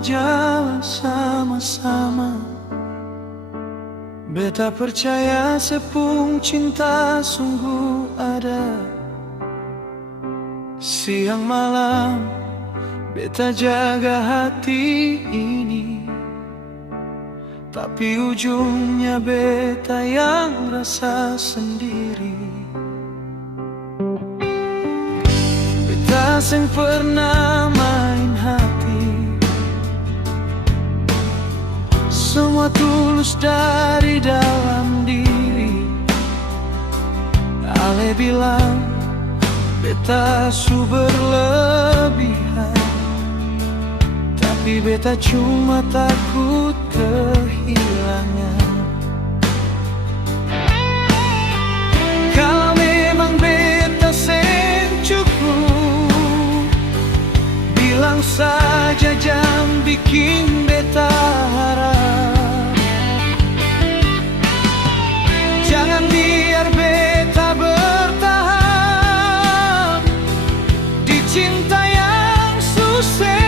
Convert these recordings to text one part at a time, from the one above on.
jalan sama-sama. Beta percaya sepung cinta sungguh ada. Siang malam beta jaga hati ini, tapi ujungnya beta yang rasa sendiri. Beta seng pernah main hati, semua tulus dari dalam diri. Ale bilang beta su berlebihan, tapi beta cuma takut kehilangan. Kalau memang beta seng cukup, bilang saja jangan bikin beta harap. Jangan biar beta bertahan di cinta yang susah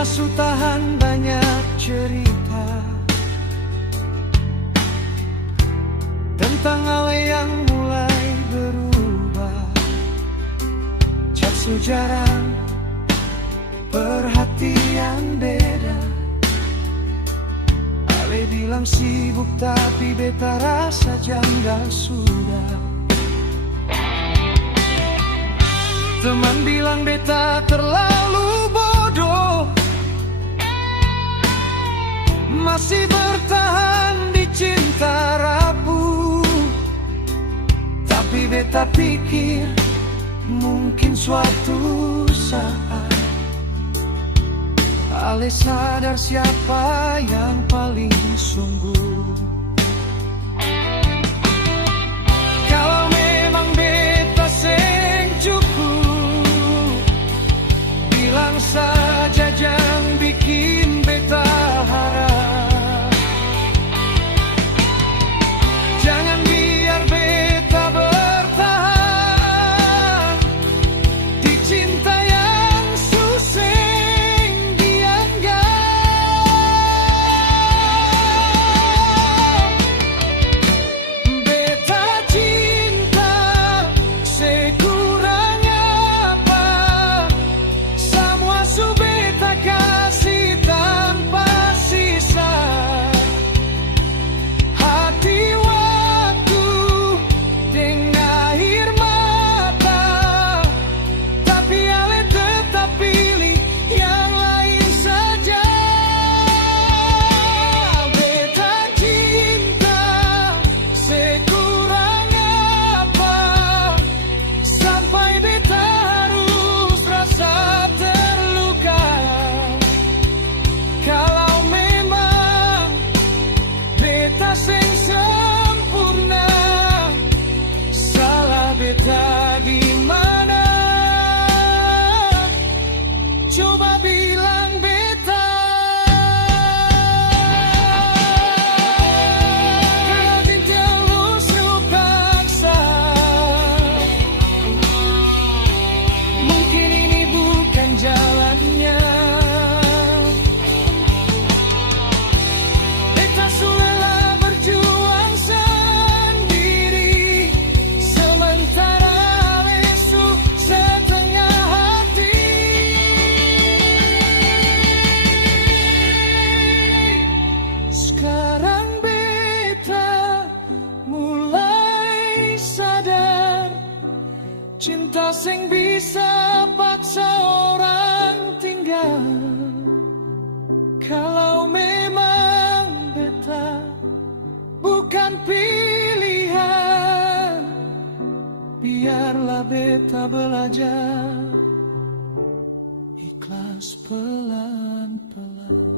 beta su tahan banyak cerita tentang hal yang mulai berubah. Cak su jarang perhatian beda. Ale bilang sibuk tapi beta rasa janggal sudah. Teman bilang beta terlalu bodoh, masih bertahan di cinta rapuh. Tapi beta pikir mungkin suatu saat Ale sadar siapa yang paling sungguh. Kalau memang beta seng cukup, bilang saja jangan bikin beta harap. Jangan biar beta bertahan di cinta yang susah dianggap. Cinta sing bisa paksa orang tinggal. Kalau memang beta bukan pilihan, biarlah beta belajar ikhlas pelan-pelan.